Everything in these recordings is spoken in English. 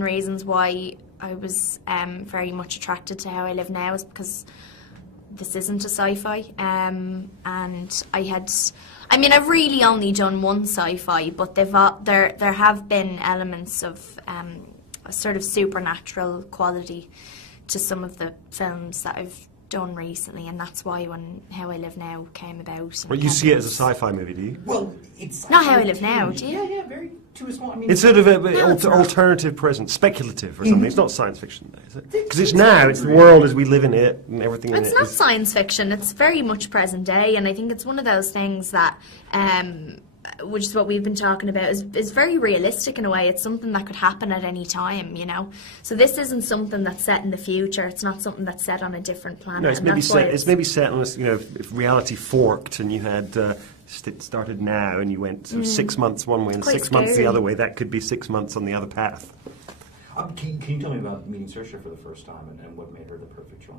Reasons why I was very much attracted to How I Live Now is because this isn't a sci-fi, and I've really only done one sci-fi, but there have been elements of a sort of supernatural quality to some of the films that I've done recently, and that's why when How I Live Now came about. Well, you see it as a sci-fi movie, do you? Well, it's not How I Live Now, do you? Yeah, very to a small. I mean, it's sort of an alternative present, speculative or something. It's not science fiction, though, is it? Because it's now, it's the world as we live in it, and everything in it. It's not science fiction. It's very much present day, and I think it's one of those things that, which is what we've been talking about, is very realistic in a way. It's something that could happen at any time, you know. So this isn't something that's set in the future. It's not something that's set on a different planet. No, it's maybe set on this, you know, if reality forked and you had started now and you went sort of 6 months one way and 6 months the other way. That could be 6 months on the other path. Can you tell me about meeting Sirsha for the first time and what made her the perfect choice?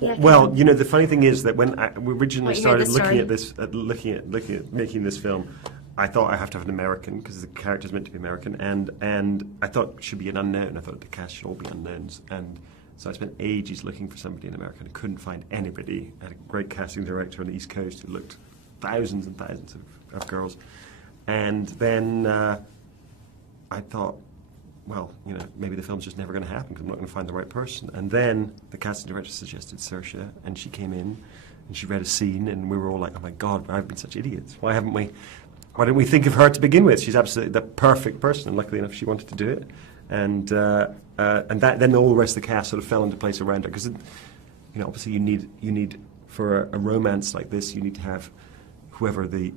Yeah, well, you know, the funny thing is that when we originally started looking at making this film, I thought I have to have an American because the character's meant to be American, and I thought it should be an unknown. I thought the cast should all be unknowns, and so I spent ages looking for somebody in America and couldn't find anybody. I had a great casting director on the East Coast who looked thousands and thousands of girls, and then I thought, well, you know, maybe the film's just never going to happen because I'm not going to find the right person. And then the casting director suggested Sirsha, and she came in and she read a scene, and we were all like, oh my God, I've been such idiots. Why didn't we think of her to begin with? She's absolutely the perfect person, and luckily enough she wanted to do it. And then all the rest of the cast sort of fell into place around her, because, you know, obviously you need for a romance like this, you need to have whoever the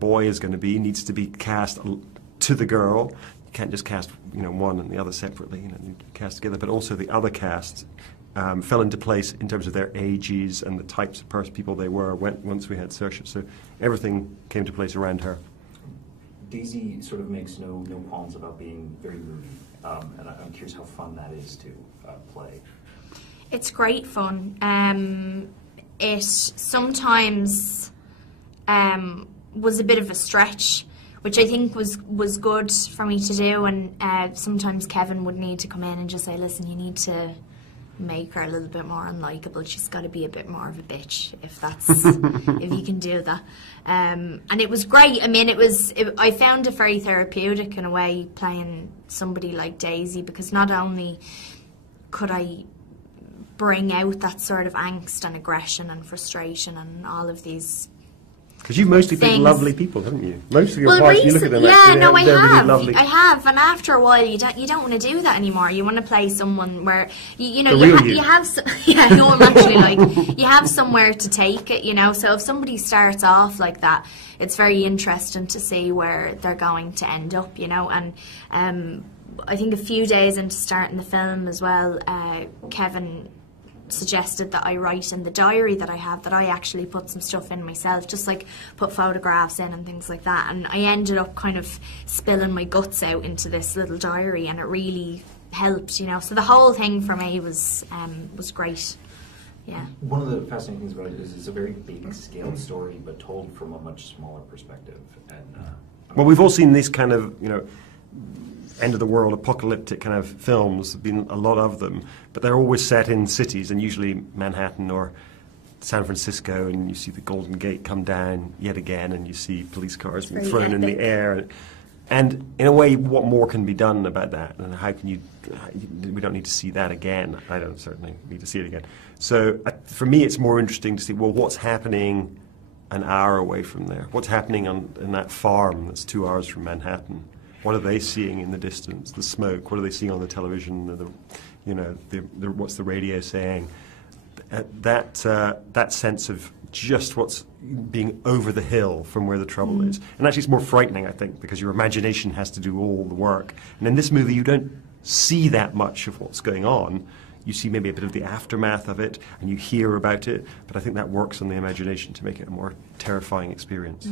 boy is going to be needs to be cast to the girl. You can't just cast, you know, one and the other separately. You know, you cast together. But also the other casts fell into place in terms of their ages and the types of people they were once we had Sirsha. So everything came to place around her. Daisy sort of makes no qualms about being very moody, and I'm curious how fun that is to play. It's great fun. It sometimes was a bit of a stretch, which I think was good for me to do, and sometimes Kevin would need to come in and just say, listen, you need to make her a little bit more unlikable. She's got to be a bit more of a bitch, if that's if you can do that. And it was great. I mean, I found it very therapeutic in a way, playing somebody like Daisy, because not only could I bring out that sort of angst and aggression and frustration and all of these. Because you've mostly been lovely people, haven't you? Most of your parts, you look at them, yeah, actually, no, I have. Really lovely. I have, and after a while, you don't want to do that anymore. You want to play someone where you know you have yeah, no, I'm actually like you have somewhere to take it, you know. So if somebody starts off like that, it's very interesting to see where they're going to end up, you know. And I think a few days into starting the film as well, Kevin suggested that I write in the diary that I have, that I actually put some stuff in myself, just like put photographs in and things like that, and I ended up kind of spilling my guts out into this little diary, and it really helped, you know. So the whole thing for me was great. Yeah. One of the fascinating things about it is it's a very big scale story, but told from a much smaller perspective. And well, we've all seen these kind of, you know, end of the world apocalyptic kind of films. There've been a lot of them, but they're always set in cities, and usually Manhattan or San Francisco, and you see the Golden Gate come down yet again, and you see police cars being thrown in the air. And in a way, what more can be done about that? And how can you? We don't need to see that again. I don't certainly need to see it again. So for me, it's more interesting to see, well, what's happening an hour away from there? What's happening in that farm that's 2 hours from Manhattan? What are they seeing in the distance? The smoke. What are they seeing on the television? What's the radio saying? That sense of just what's being over the hill from where the trouble is. And actually, it's more frightening, I think, because your imagination has to do all the work. And in this movie, you don't see that much of what's going on. You see maybe a bit of the aftermath of it, and you hear about it. But I think that works on the imagination to make it a more terrifying experience.